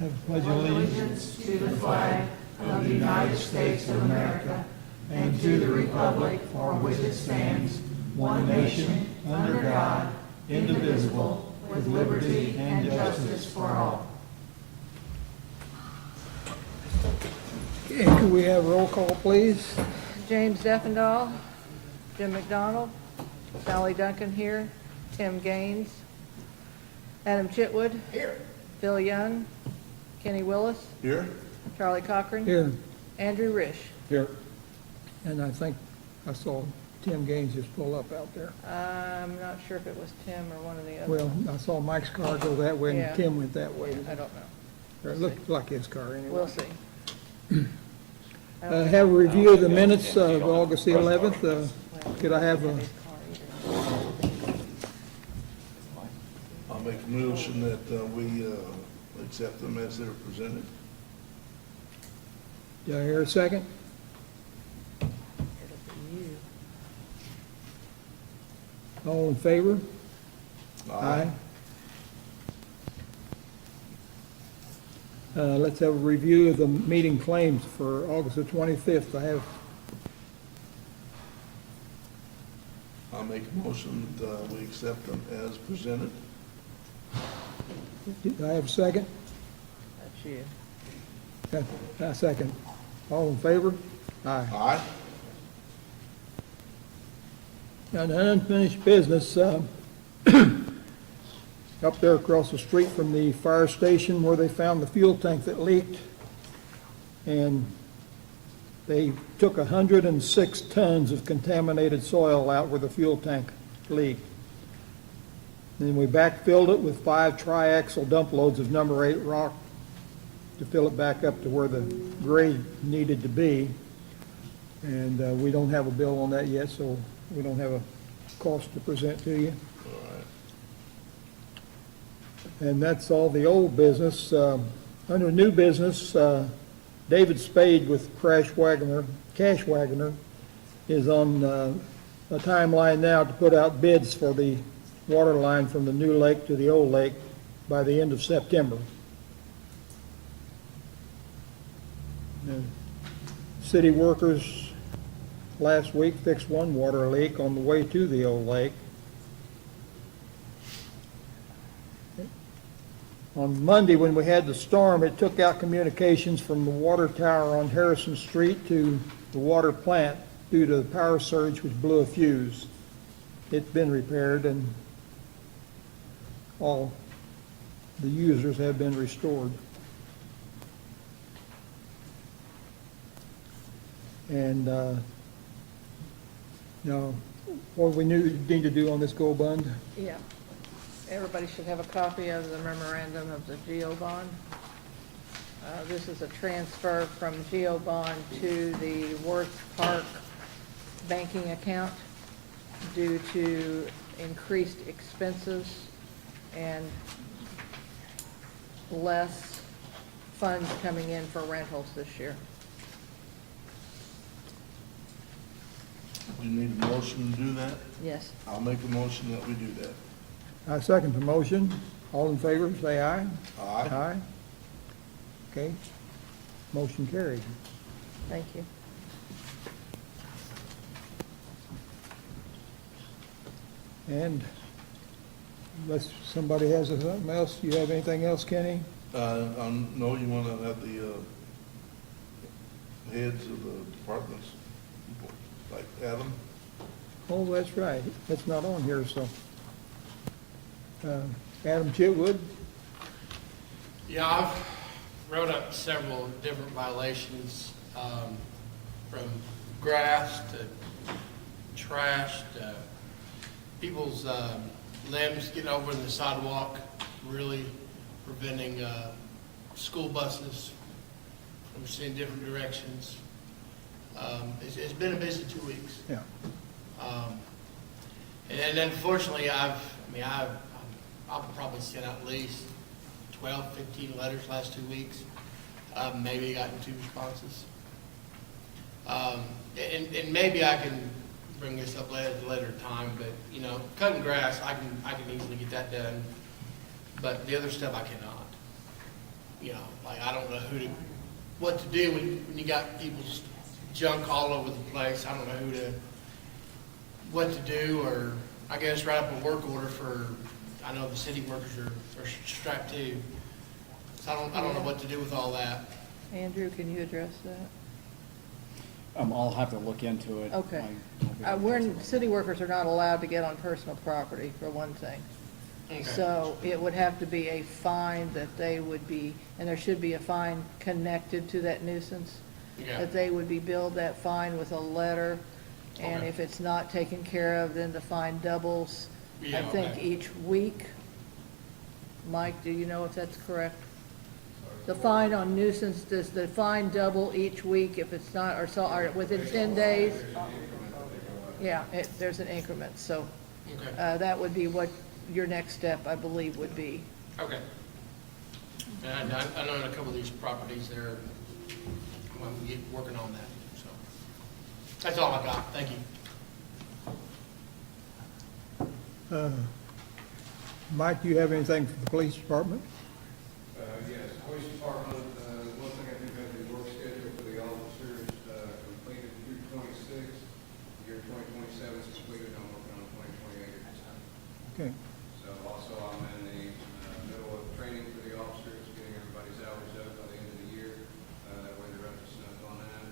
have pledged allegiance to the flag of the United States of America and to the republic for which it stands, one nation, under God, indivisible, with liberty and justice for all. Okay, could we have roll call, please? James Deffendahl, Jim McDonald, Sally Duncan here, Tim Gaines, Adam Chitwood. Here. Phil Young, Kenny Willis. Here. Charlie Cochran. Here. Andrew Risch. Here. And I think I saw Tim Gaines just pull up out there. I'm not sure if it was Tim or one of the others. Well, I saw Mike's car go that way Yeah. and Tim went that way. I don't know. Or it looked like his car anyway. We'll see. Have a review of the minutes of August the 11th. Could I have a, I'll make a motion that we accept them as they're presented. do I hear a second? It'll be you. All in favor? Aye. Let's have a review of the meeting claims for August the 25th. I have, I'll make a motion that we accept them as presented. do I have a second? That's you. Okay, a second. All in favor? Aye. Aye. Now, the unfinished business, up there across the street from the fire station where they found the fuel tank that leaked. And they took 106 tons of contaminated soil out where the fuel tank leaked. Then we backfilled it with 5 triaxle dump loads of number 8 rock to fill it back up to where the grade needed to be. And we don't have a bill on that yet, so we don't have a cost to present to you. All right. And that's all the old business. Under new business, David Spade with Cash Wagoner is on a timeline now to put out bids for the water line from the new lake to the old lake by the end of September. And city workers last week fixed one water leak on the way to the old lake. On Monday, when we had the storm, it took out communications from the water tower on Harrison Street to the water plant due to the power surge which blew a fuse. It's been repaired and all the users have been restored. And now, what we need to do on this GO bond? Yeah. Everybody should have a copy of the memorandum of the GO bond. This is a transfer from GO bond to the Worth Park banking account due to increased expenses and less funds coming in for rentals this year. Do you need a motion to do that? Yes. I'll make a motion that we do that. I second the motion. All in favor, say aye. Aye. Aye. Okay. Motion carried. Thank you. And Unless somebody has something else, you have anything else, Kenny? no, you want to have the heads of the departments, like Adam? Oh, that's right. That's not on here, so. Adam Chitwood? Yeah, I've wrote up several different violations, from grass to trash to people's limbs getting over in the sidewalk, really preventing school buses from seeing different directions. It's been a busy 2 weeks. Yeah. And unfortunately, I've probably sent out at least 12, 15 letters last 2 weeks. Maybe gotten 2 responses. And maybe I can bring this up at a later time, but you know, cutting grass, I can easily get that done. But the other stuff I cannot. you know, like, I don't know what to do when you got people's junk all over the place. I don't know what to do, or I guess write up a work order for, I know the city workers are strapped too. So I don't know what to do with all that. Andrew, can you address that? I'll have to look into it. Okay. I- City workers are not allowed to get on personal property, for one thing. Okay. So it would have to be a fine that they would be, and there should be a fine connected to that nuisance. Yeah. That they would be billed that fine with a letter, and Okay. if it's not taken care of, then the fine doubles, I Yeah, think, okay. each week. Mike, do you know if that's correct? The fine on nuisance, does the fine double each week if it's not, or within 10 days? Yeah, there's an increment, so Okay. that would be what your next step, I believe, would be. Okay. And I know in a couple of these properties, I'm working on that, so. That's all I got. Thank you. Mike, do you have anything for the police department? Yes, police department, one thing I do have the work schedule for the officers, completed through 26. Year 2027 is completed, I'm working on 2028 at this time. Okay. So also I'm in the middle of training for the officers, getting everybody's hours up by the end of the year. That way they're up to snuff on that.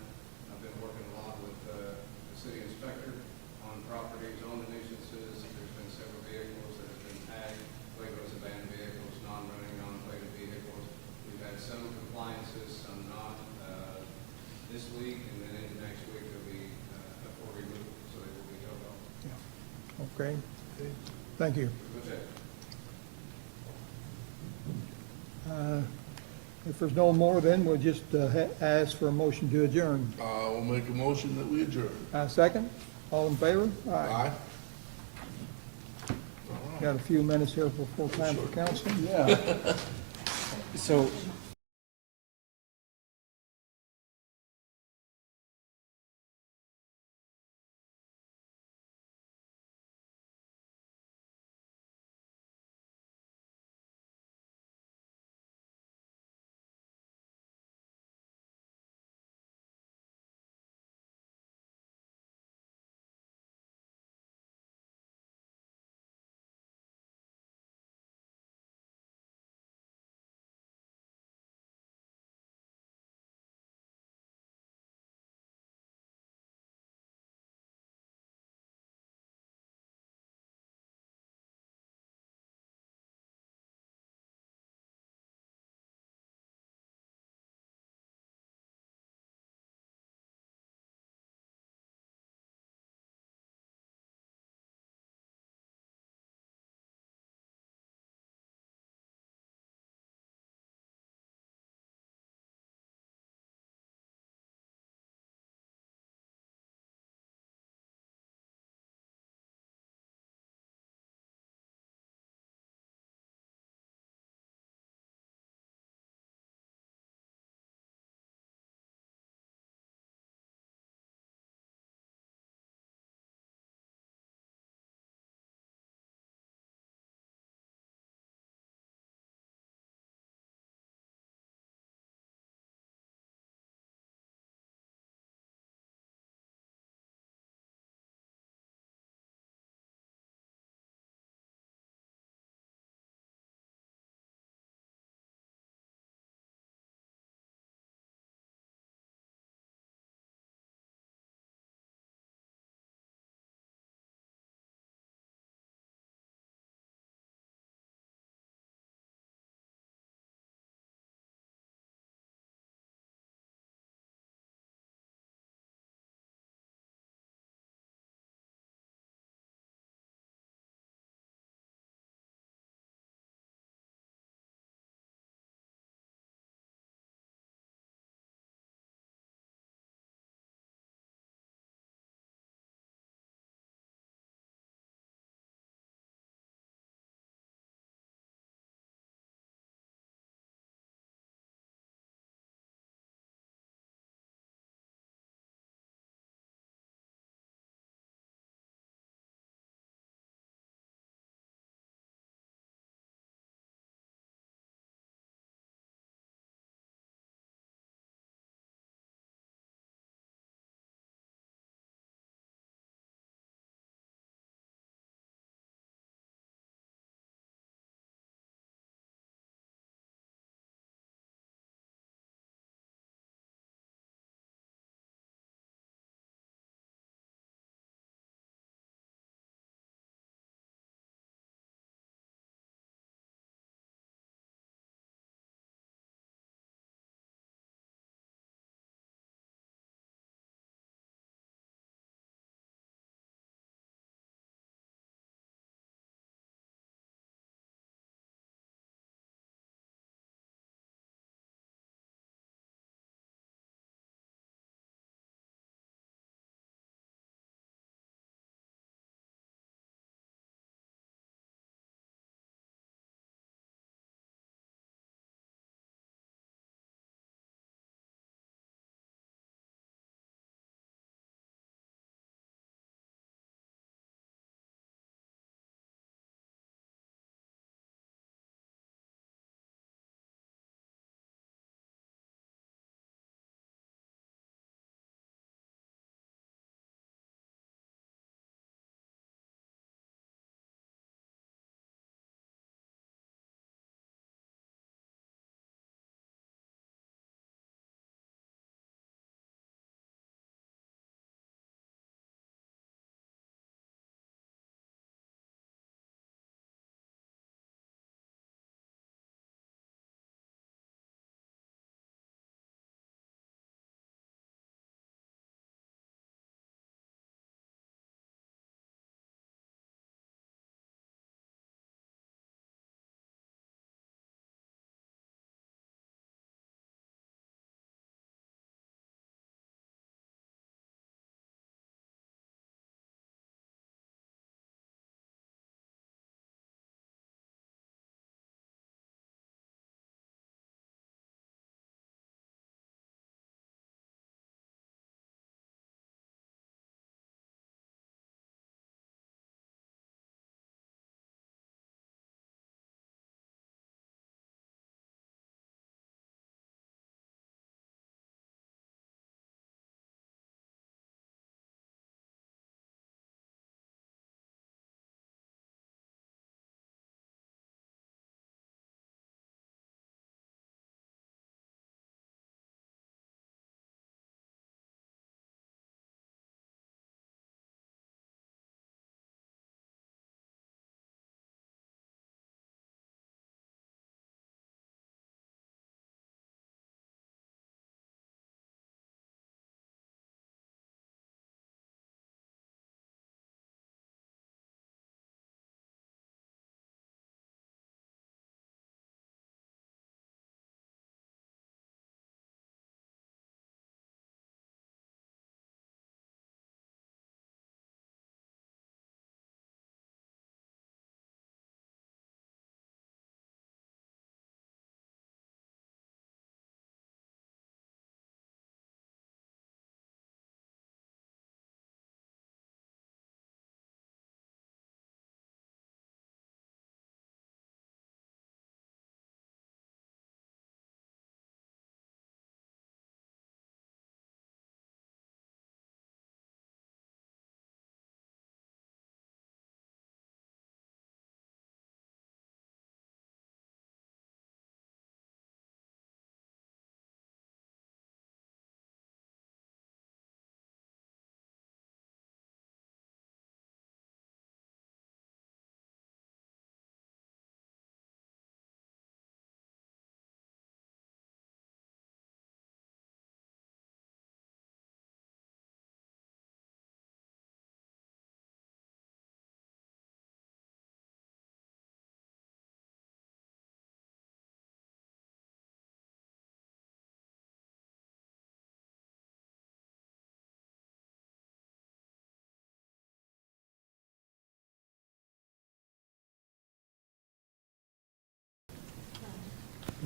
I've been working a lot with the city inspector on properties, on the nuisances. There's been several vehicles that have been tagged, labeled as abandoned vehicles, non-running, non-plated vehicles. We've had some compliances, some not. This week and then into next week, there'll be a full removal, so they will be towed off. Yeah. Okay. Thank you. That's it. If there's no more, then we'll just ask for a motion to adjourn. We'll make a motion that we adjourn. Second? All in favor? Aye. Got a few minutes here before time for council. Yeah. So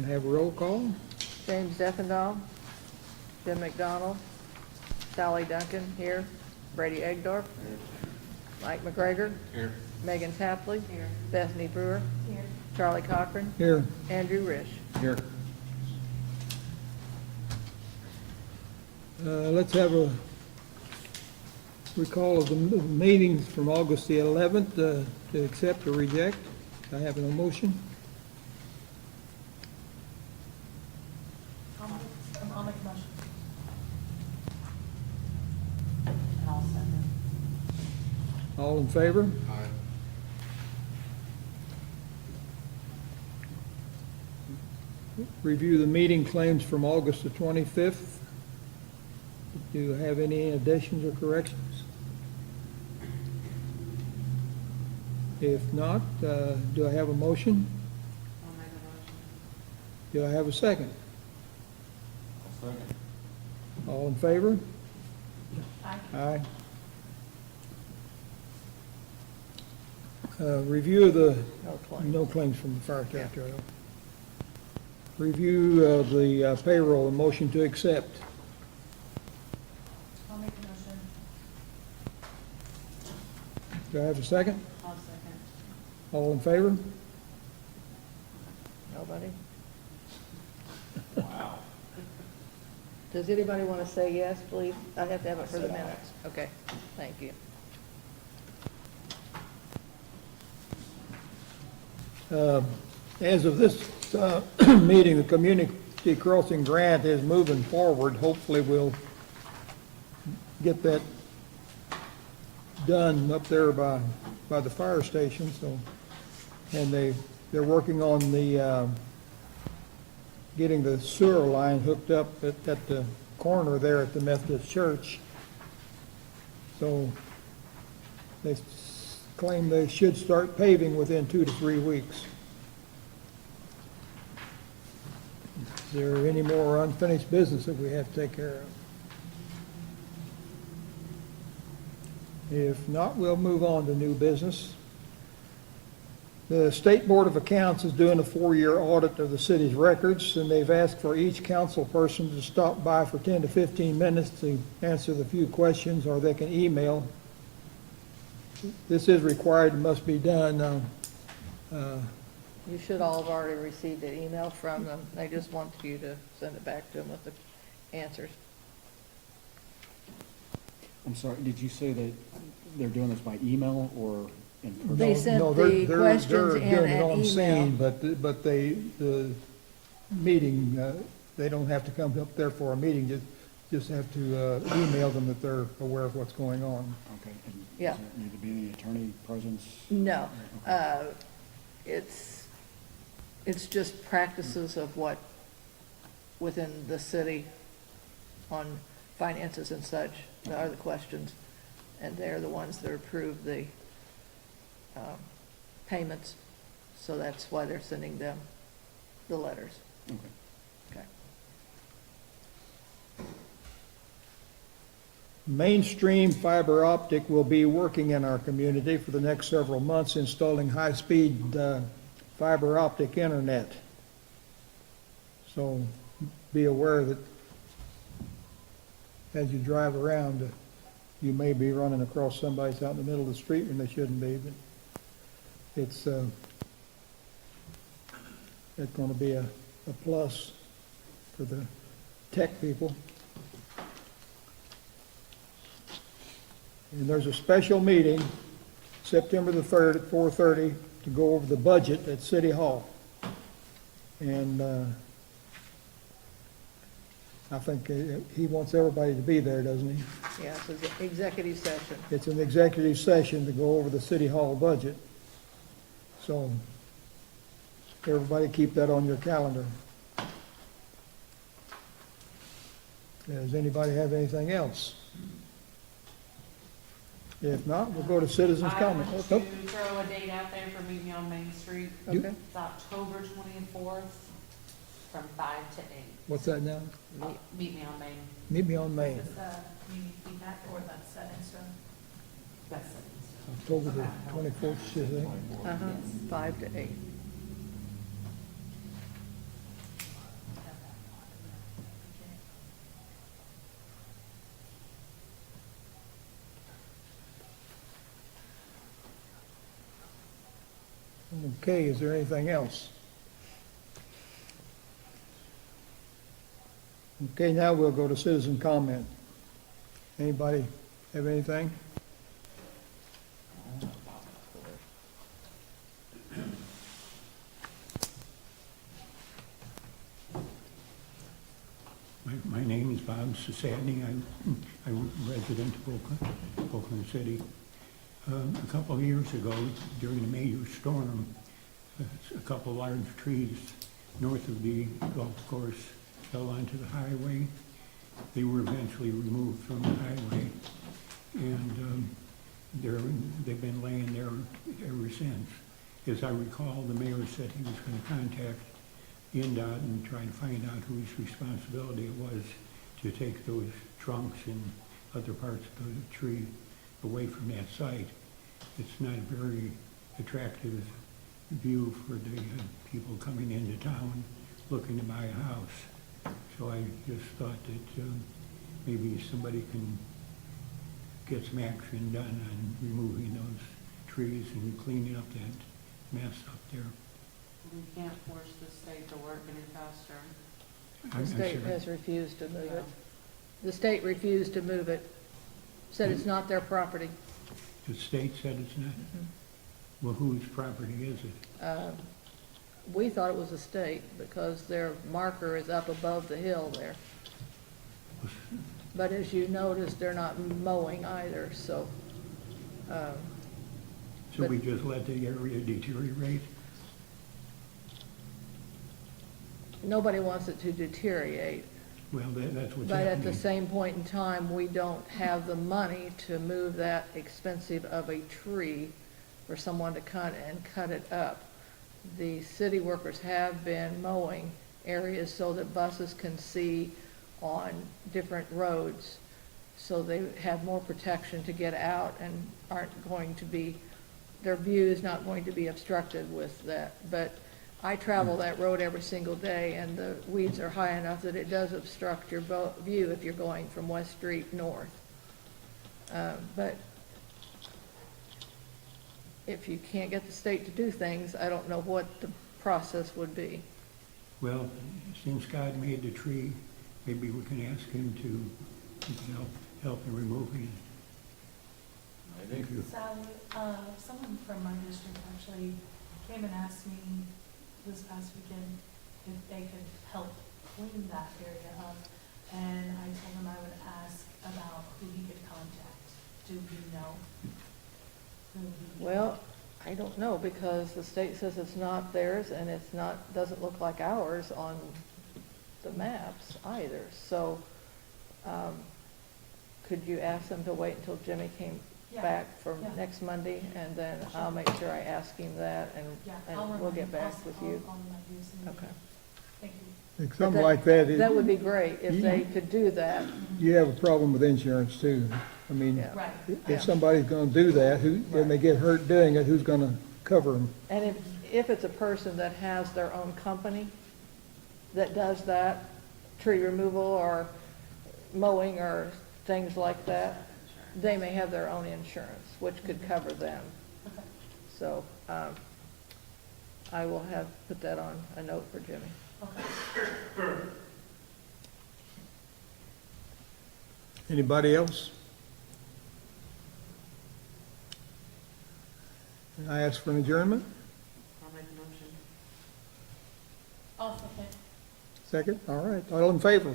Can I have a roll call? James Effendahl, Jim McDonald, Sally Duncan here, Brady Egdorf, Mike McGregor. Here. Megan Tapley. Here. Bethany Brewer. Here. Charlie Cochran. Here. Andrew Risch. Here. Let's have a recall of the meetings from August the 11th, to accept or reject. I have an motion. I'll make a motion. And I'll second. All in favor? Aye. Review the meeting claims from August the 25th. Do you have any additions or corrections? If not, do I have a motion? I'll make a motion. Do I have a second? Second. All in favor? Aye. Aye. Review of the, No claim. no claims from the fire territorial. Review of the payroll, a motion to accept. I'll make a motion. Do I have a second? I'll second. All in favor? Nobody? Wow. Does anybody want to say yes, please? I have to have it for the minutes. Okay, thank you. As of this meeting, the community crossing grant is moving forward. Hopefully, we'll get that done up there by the fire station, so, and they're working on the, getting the sewer line hooked up at the corner there at the Methodist Church. So, they claim they should start paving within 2 to 3 weeks. Is there any more unfinished business that we have to take care of? If not, we'll move on to new business. The State Board of Accounts is doing a 4-year audit of the city's records, and they've asked for each council person to stop by for 10 to 15 minutes to answer the few questions, or they can email. This is required and must be done. You should all have already received an email from them. They just want you to send it back to them with the answers. I'm sorry, did you say that they're doing this by email or in person? They sent No, the they're questions doing in it an on scene, email. but the meeting, they don't have to come up there for a meeting, just have to email them that they're aware of what's going on. Okay, and Yeah. does there need to be the attorney presence? No, Okay. it's just practices of what within the city on finances and such are the questions. And they're the ones that approve the payments, so that's why they're sending them the letters. Okay. Okay. Mainstream fiber optic will be working in our community for the next several months, installing high-speed fiber optic internet. So be aware that as you drive around, you may be running across somebody out in the middle of the street when they shouldn't be, but it's going to be a plus for the tech people. And there's a special meeting, September the 3rd at 4:30, to go over the budget at City Hall. And I think he wants everybody to be there, doesn't he? Yeah, so it's an executive session. It's an executive session to go over the City Hall budget. So everybody keep that on your calendar. Does anybody have anything else? If not, we'll go to citizens' comment. I want Oh, to throw a date out there for Meet Me on Main Street. You- Okay. It's October 24th from 5 to 8. What's that now? Meet Me on Main. Meet me on Main, Is the community feedback or that's set in stone? That's set in stone. October the 24th, she said. Uh-huh, 5 to 8. Okay, is there anything else? Okay, now we'll go to citizen comment. Anybody have anything? My name is Bob Sasadney. I'm a resident of Oakland City. A couple of years ago, during a major storm, a couple large trees north of the golf course fell onto the highway. They were eventually removed from the highway, and they've been laying there ever since. As I recall, the mayor said he was going to contact NDOT and try to find out whose responsibility it was to take those trunks and other parts of the tree away from that site. It's not a very attractive view for the people coming into town looking to buy a house. So I just thought that maybe somebody can get some action done on removing those trees and cleaning up that mess up there. We can't force the state to work any faster. The state has refused to move it. The state refused to move it, said it's not their property. The state said it's not? Well, whose property is it? We thought it was the state because their marker is up above the hill there. But as you noticed, they're not mowing either, so. So we just let the area deteriorate? Nobody wants it to deteriorate. Well, that's what's But happening. at the same point in time, we don't have the money to move that expensive of a tree for someone to cut it up. The city workers have been mowing areas so that buses can see on different roads, so they have more protection to get out and aren't going to be, their view is not going to be obstructed with that. But I travel that road every single day, and the weeds are high enough that it does obstruct your view if you're going from West Street north. But if you can't get the state to do things, I don't know what the process would be. Well, since God made the tree, maybe we can ask him to help in removing it. Thank you. Sally, someone from my district actually came and asked me this past weekend if they could help clean that area up. And I told him I would ask about who he could contact. Do you know who he? Well, I don't know, because the state says it's not theirs, and it's not, doesn't look like ours on the maps either. So, could you ask them to wait until Jimmy came Yeah, back for yeah. next Monday, and then I'll make sure I ask him that, and I'll we'll remind- get back with you. I'll remind you as soon as- Okay. Thank you. Something like that, That would be great if they could do that. you have a problem with insurance too. I mean, Yeah. Right. if somebody's gonna do that, and they get hurt doing it, who's gonna cover them? And if it's a person that has their own company that does that, tree removal or mowing or things like that, they may have their own insurance, which could cover them. Okay. So, I will put that on a note for Jimmy. Okay. Anybody else? I ask for an adjournment. I'll make a motion. I'll second. Second, all right, all in favor?